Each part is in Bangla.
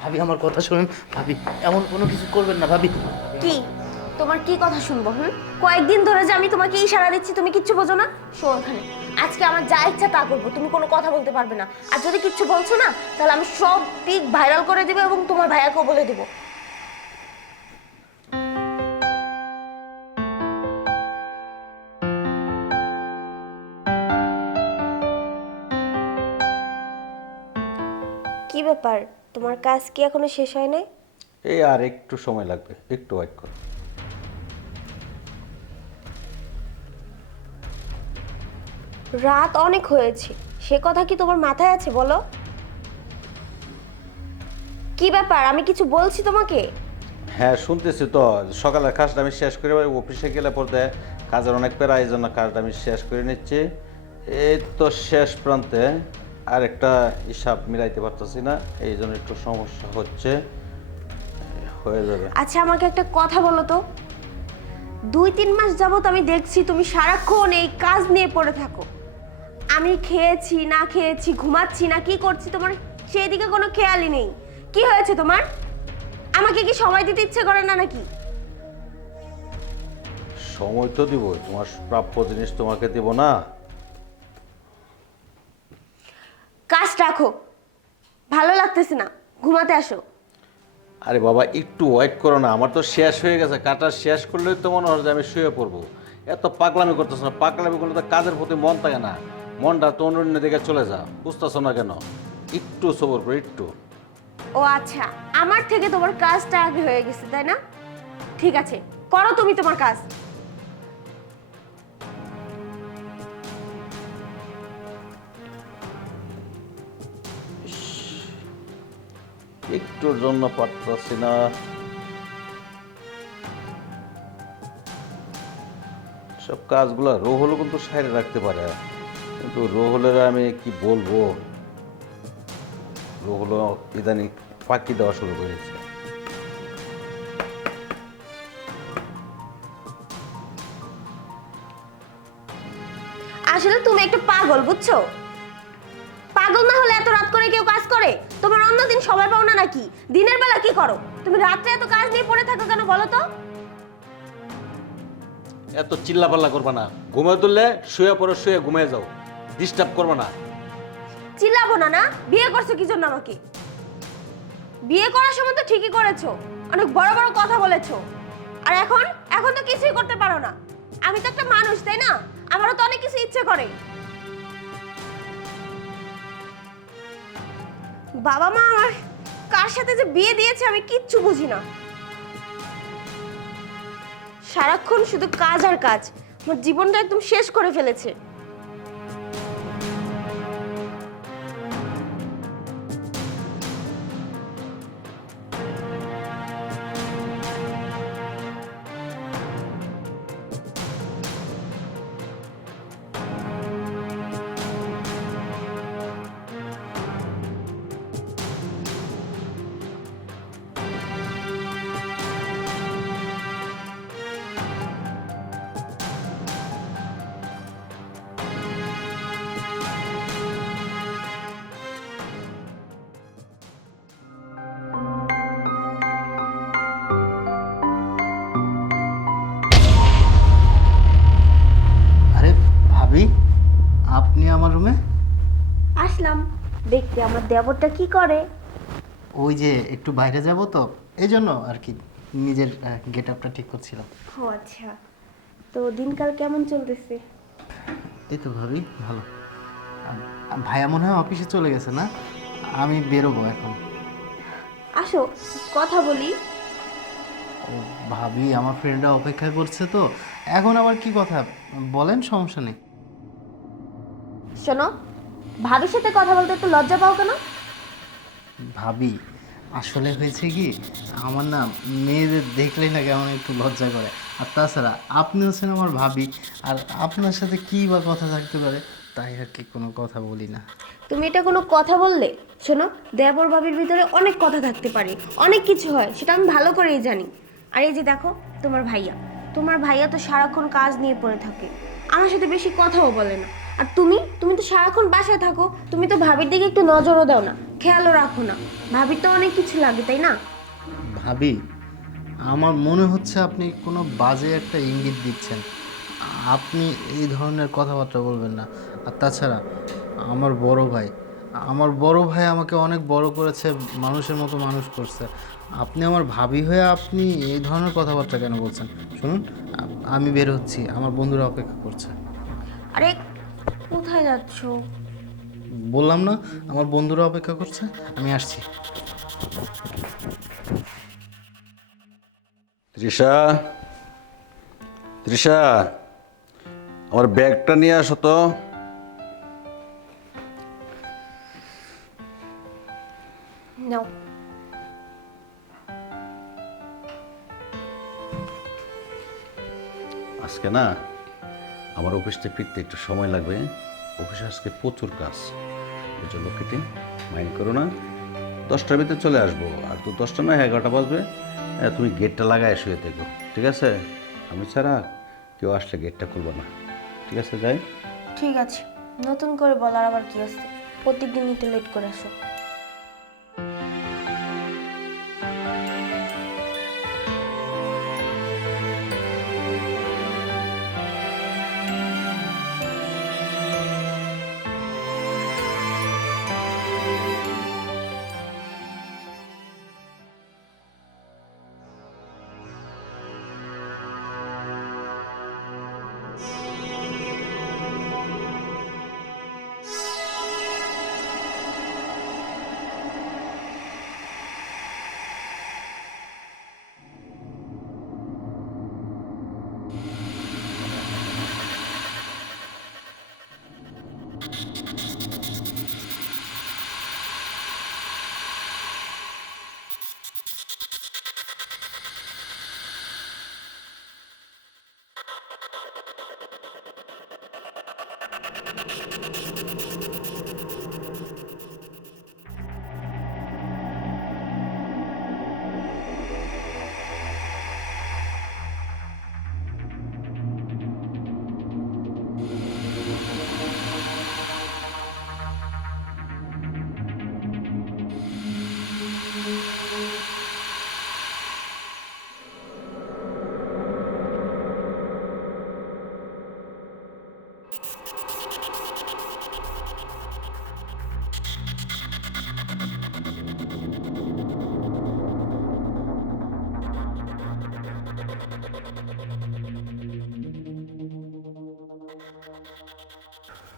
ভাবি, আমার কথা শুনুন, ভাবি, এমন কোনো কিছু করবেন না, ভাবি। কি? তোমার কি কথা শুনব, হুম? কয়েকদিন ধরে যে আমি তোমাকে ইশারা দিচ্ছি, তুমি কিচ্ছু বোঝো না? শোন ওখানে আজকে আমার যা ইচ্ছা তা করব, তুমি কোনো কথা বলতে পারবে না। আর যদি কিচ্ছু বলছো না, তাহলে আমি সব পিক ভাইরাল করে দেবো এবং তোমার ভাইয়াকেও বলে দেবো। কি ব্যাপার? তোমার কাজ কি এখনও শেষ হয় নাই? এই আর একটু সময় লাগবে একটু ওয়েট করো। রাত অনেক হয়েছে সে কথা কি তোমার মাথায় আছে বলো? কি ব্যাপার আমি কিছু বলছি তোমাকে? হ্যাঁ শুনতেছি তো সকালের কাজটা আমি শেষ করে অফিসে গেলে পড়তে কাজের অনেক পেরা এই জন্য কাজটা আমি শেষ করে নিচ্ছি। এই তো শেষ প্রান্তে। আর একটা হিসাব মিলাইতে পারতেছি না এই জন্য একটু সমস্যা হচ্ছে হয়ে যাবে। আচ্ছা আমাকে একটা কথা বলো তো। দুই তিন মাস যাবত আমি দেখছি তুমি সারাক্ষণ এই কাজ নিয়ে পড়ে থাকো। আমি খেয়েছি না খেয়েছি ঘুমাচ্ছি না কি করছি তোমার সেই দিকে কোনো খেয়ালই নেই। কি হয়েছে তোমার? আমাকে কি সময় দিতে ইচ্ছে করে না নাকি? সময় তো দিব তোমার প্রাপ্য জিনিস তোমাকে দিব না। কাজ রাখো। ভালো লাগতেছে না। ঘুমাতে আসো। আরে বাবা একটু ওয়েট করো না। আমার তো শেষ হয়ে গেছে। কাটা শেষ করলেই তো মনে হয় যে আমি শুয়ে পড়ব। এত পাগলামি করতেছ না। পাগলামি করলে তো কাজের প্রতি মন থাকে না। মনটা তো অন্য দিকে চলে যা বুঝতেছো না কেন? একটু সবর করো একটু। ও আচ্ছা আমার থেকে তোমার কাজটা আগে হয়ে গেছে তাই না? ঠিক আছে করো তুমি তোমার কাজ। একটুর জন্য পারতেছি না। সব কাজগুলো রোহল কিন্তু সাইডে রাখতে পারে। কিন্তু রোহলের আমি কি বলব? রোহল ইদানিং ফাঁকি দেওয়া শুরু করেছে। আসলে তুমি একটু পাগল, বুঝছ? পাগল না হলে এত রাত করে কেউ কাজ করে? তোমার অন্যদিন সময় পাও না নাকি? দিনের বেলা কি করো? তুমি রাত্রে এত কাজ নিয়ে পড়ে থাকো কেন বলো তো? এত চিল্লাপাল্লা করবা না। ঘুমিয়ে তুললে শুয়ে পড়ে শুয়ে ঘুমিয়ে যাও। ডিস্টার্ব করবা না। চিল্লাবো না না? বিয়ে করছ কি জন্য আমাকে? বিয়ে করার সময় তো ঠিকই করেছ। অনেক বড় বড় কথা বলেছ। আর এখন? এখন তো কিছুই করতে পারো না। আমি তো একটা মানুষ তাই না? আমারও তো অনেক কিছু ইচ্ছে করে। বাবা মা আমার কার সাথে যে বিয়ে দিয়েছে আমি কিচ্ছু বুঝি না। সারাক্ষণ শুধু কাজ আর কাজ। আমার জীবনটা একদম শেষ করে ফেলেছে। দেখতে আমার দেবরটা কি করে? ওই যে একটু বাইরে যাব তো এই জন্য আর কি নিজের গেট আপটা ঠিক করছিলাম। ও আচ্ছা। তো দিনকাল কেমন চলতেছে? এই তো ভাবি ভালো। ভাইয়া মনে হয় অফিসে চলে গেছে না? আমি বেরোবো এখন। আসো কথা বলি। ও ভাবি আমার ফ্রেন্ডরা অপেক্ষা করছে তো। এখন আবার কি কথা? বলেন সমস্যা নেই। শোনো ভাবির সাথে কথা বলতে একটু লজ্জা পাও কেন? ভাবি আসলে হয়েছে কি আমার না মেয়েদের দেখলেই না কেমন একটু লজ্জা করে। আর তাছাড়া আপনি হচ্ছেন আমার ভাবি আর আপনার সাথে কী বা কথা থাকতে পারে তাই আর কি কোনো কথা বলি না। তুমি এটা কোনো কথা বললে? শোনো দেবর ভাবির ভিতরে অনেক কথা থাকতে পারে অনেক কিছু হয় সেটা আমি ভালো করেই জানি। আর এই যে দেখো তোমার ভাইয়া। তোমার ভাইয়া তো সারাক্ষণ কাজ নিয়ে পড়ে থাকে। আমার সাথে বেশি কথাও বলে না। আর তুমি? তুমি তো সারাক্ষণ বাসায় থাকো। তুমি তো ভাবির দিকে একটু নজরও দাও না। খেয়ালও রাখো না। ভাবির তো অনেক কিছু লাগে তাই না? ভাবি আমার মনে হচ্ছে আপনি কোনো বাজে একটা ইঙ্গিত দিচ্ছেন। আপনি এই ধরনের কথাবার্তা বলবেন না। আর তাছাড়া আমার বড় ভাই আমার বড় ভাই আমাকে অনেক বড় করেছে মানুষের মতো মানুষ করছে। আপনি আমার ভাবি হয়ে আপনি এই ধরনের কথাবার্তা কেন বলছেন? শুনুন আমি বের হচ্ছি আমার বন্ধুরা অপেক্ষা করছে। আরে কোথায় যাচ্ছ? বললাম না আমার বন্ধুরা অপেক্ষা করছে আমি আসছি। তৃষা তৃষা আমার ব্যাগটা নিয়ে আসো তো। নাও। আজকে না আমার অফিসতে ফিরতে একটু সময় লাগবে। অফিসে আজকে প্রচুর কাজ। ওই জন্য লক্ষ্মীটি মাইন্ড করো না। দশটার ভিতরে চলে আসব। আর তো দশটা নয় এগারোটা বাজবে। হ্যাঁ, তুমি গেটটা লাগায় শুয়ে থেকো ঠিক আছে? আমি ছাড়া কেউ আসলে গেটটা খুলবো না। ঠিক আছে যাই। ঠিক আছে। নতুন করে বলার আবার কি আছে? প্রত্যেকদিনই তো লেট করে আসো।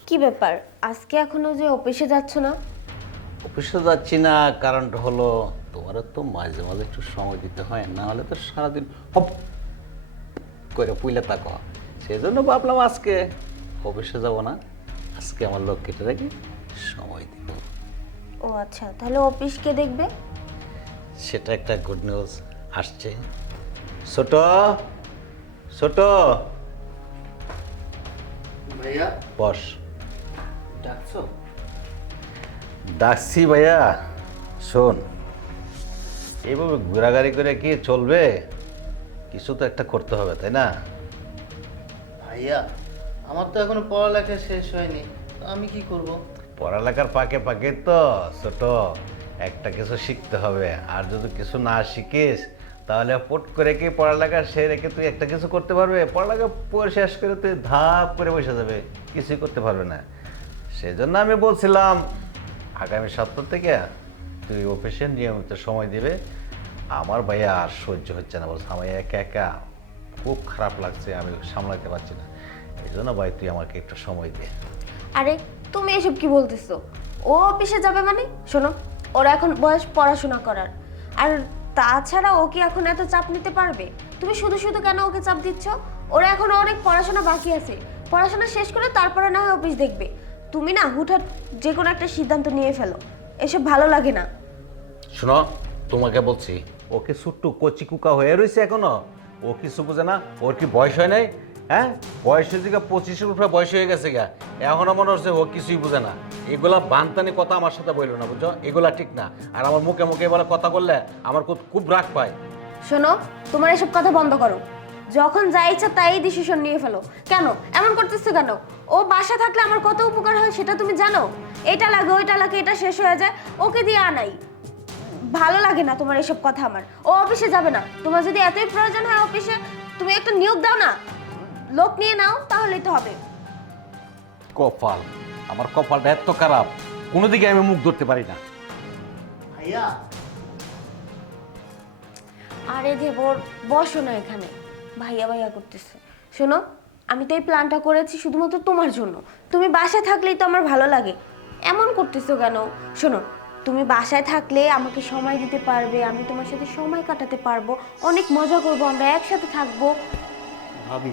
কি ব্যাপার? আজকে এখনও যে অফিসে যাচ্ছ না? অফিসে যাচ্ছি না কারণটা হলো তোমারও তো মাঝে মাঝে একটু সময় দিতে হয় না হলে তো সারাদিন হপ করে পুইলে থাকো। সেই জন্য ভাবলাম আজকে অফিসে যাব না আজকে আমার লোক কেটে রাখি সময় দিব। ও আচ্ছা তাহলে অফিস কে দেখবে? সেটা একটা গুড নিউজ আসছে। ছোট ছোট। ভাইয়া? বস। ডাকছো? ডাকছি ভাইয়া শোন। এইভাবে ঘোরাঘুরি করে কি চলবে? কিছু তো একটা করতে হবে তাই না? ভাইয়া আমার তো এখনও পড়ালেখা শেষ হয়নি আমি কি করব? পড়ালেখার পাকে পাকে তো ছোট একটা কিছু শিখতে হবে। আর যদি কিছু না শিখিস তাহলে পট করে কি পড়ালেখা সে রেখে তুই একটা কিছু করতে পারবে? পড়ালেখা পড়ে শেষ করে তুই ধাপ করে বসে যাবে কিছুই করতে পারবে না। সেজন্য আমি বলছিলাম, আগামী সপ্তাহ থেকে তুই অফিসে নিয়মিত সময় দিবে। আমার ভাইয়া আর সহ্য হচ্ছে না, বলছে, আমার একা একা, খুব খারাপ লাগছে, আমি সামলাতে পারছি না। এই জন্য ভাই, তুই আমাকে একটু সময় দে। আরে, তুমি এসব কি বলতেছো? ও অফিসে যাবে মানে? শোনো, ওরা এখন বয়স পড়াশোনা করার। আর তাছাড়া ও কি এখন এত চাপ নিতে পারবে? তুমি শুধু শুধু কেন ওকে চাপ দিচ্ছ? ওরা এখন অনেক পড়াশোনা বাকি আছে। পড়াশোনা শেষ করে তারপরে না হয় অফিস দেখবে। তুমি না হুটহাট যে কোনো একটা সিদ্ধান্ত নিয়ে ফেলো। এসব ভালো লাগে না। শোনো তোমাকে বলছি ওকে ছোট্ট কচি কুকা হয়ে রয়েছে এখনও? ও কিছু বোঝে না ওর কি বয়স হয় নাই? হ্যাঁ? বয়সের দিকে পঁচিশের উপরে বয়স হয়ে গেছে গা। এখনও মনে হচ্ছে ও কিছুই বোঝে না। এগুলা বানতানি কথা আমার সাথে বলল না বুঝছ? এগুলা ঠিক না। আর আমার মুখে মুখে এবার কথা বললে আমার খুব খুব রাগ পায়। শোনো তোমার এসব কথা বন্ধ করো। যখন যা ইচ্ছা তাই ডিসিশন নিয়ে ফেলো। কেন? এমন করতেছো কেন? ও বাসা থাকলে আমার কত উপকার হয় সেটা তুমি জানো? এটা লাগে ওইটা লাগে এটা শেষ হয়ে যায় ওকে দিয়ে আনাই। ভালো লাগে না তোমার এসব কথা আমার। ও অফিসে যাবে না। তোমার যদি এতই প্রয়োজন হয় অফিসে তুমি একটা নিয়োগ দাও না। লোক নিয়ে নাও তাহলেই তো হবে। কপাল আমার কপালটা এত খারাপ কোনো দিকে আমি মুখ ধরতে পারি না। ভাইয়া। আরে দেবর বসো না এখানে। ভাইয়া ভাইয়া করতেছে। শোনো আমি তো এই প্ল্যানটা করেছি শুধুমাত্র তোমার জন্য। তুমি বাসায় থাকলেই তো আমার ভালো লাগে। এমন করতেছো কেন? শোনো তুমি বাসায় থাকলে আমাকে সময় দিতে পারবে আমি তোমার সাথে সময় কাটাতে পারব অনেক মজা করব আমরা একসাথে থাকব। ভাবি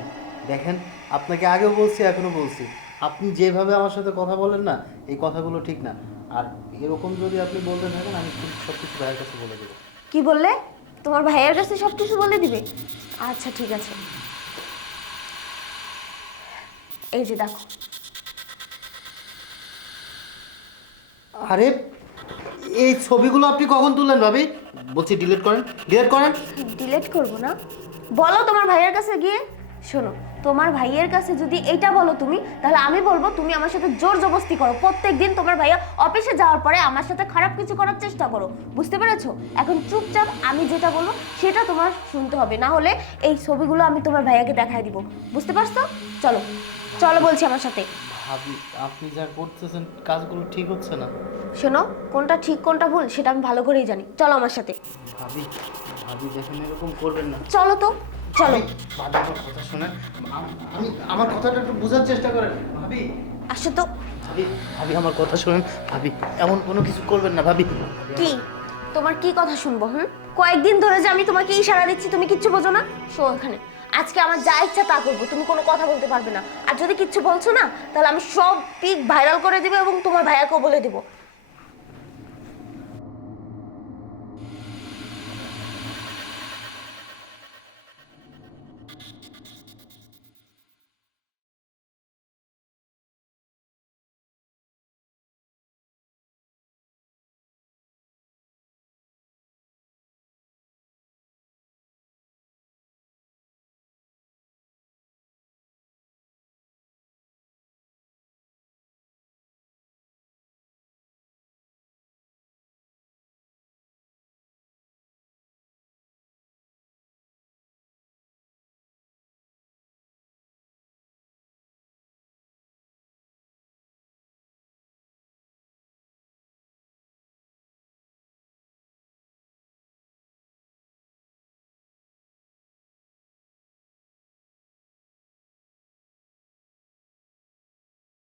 দেখেন আপনাকে আগেও বলছি এখনও বলছি। আপনি যেভাবে আমার সাথে কথা বলেন না এই কথাগুলো ঠিক না। আর এরকম যদি আপনি বলতে থাকেন আমি সব কিছু ভাইয়ের কাছে বলে দেবো। কি বললে? তোমার ভাইয়ের কাছে সব কিছু বলে দিবে? আচ্ছা ঠিক আছে। এই যে দেখো। আরে এই ছবিগুলো আপনি কখন তুললেন ভাবি? বলছি ডিলিট করেন ডিলিট করেন। ডিলিট করব না। বলো তোমার ভাইয়ের কাছে গিয়ে শোনো। তোমার ভাইয়ের কাছে যদি এইটা বলো তুমি তাহলে আমি বলব তুমি আমার সাথে জোর জবস্তি করো। প্রত্যেক দিন তোমার ভাইয়া অফিসে যাওয়ার পরে আমার সাথে খারাপ কিছু করার চেষ্টা করো। বুঝতে পেরেছ? এখন চুপচাপ আমি যেটা বলব সেটা তোমার শুনতে হবে। না হলে এই ছবিগুলো আমি তোমার ভাইয়াকে দেখাই দিব। বুঝতে পারছ? চলো চলো বলছি আমার সাথে। ভাবি আপনি যা করতেছেন কাজগুলো ঠিক হচ্ছে না। শোনো কোনটা ঠিক কোনটা ভুল সেটা আমি ভালো করেই জানি। চলো আমার সাথে। ভাবি ভাবি দেখেন এরকম করবেন না। চলো তো। চলো। আমার কথা শোনেন আমি আমার কথাটা একটু বোঝার চেষ্টা করেন। ভাবি। আসো তো। ভাবি ভাবি আমার কথা শোনেন। ভাবি এমন কোনো কিছু করবেন না ভাবি। কি? তোমার কি কথা শুনব হুম? কয়েকদিন ধরে যে আমি তোমাকে ইশারা দিচ্ছি তুমি কিচ্ছু বোঝো না? শো এখানে। আজকে আমার যা ইচ্ছা তা করব তুমি কোনো কথা বলতে পারবে না। আর যদি কিচ্ছু বলছো না তাহলে আমি সব পিক ভাইরাল করে দিব এবং তোমার ভাইয়াকেও বলে দিব।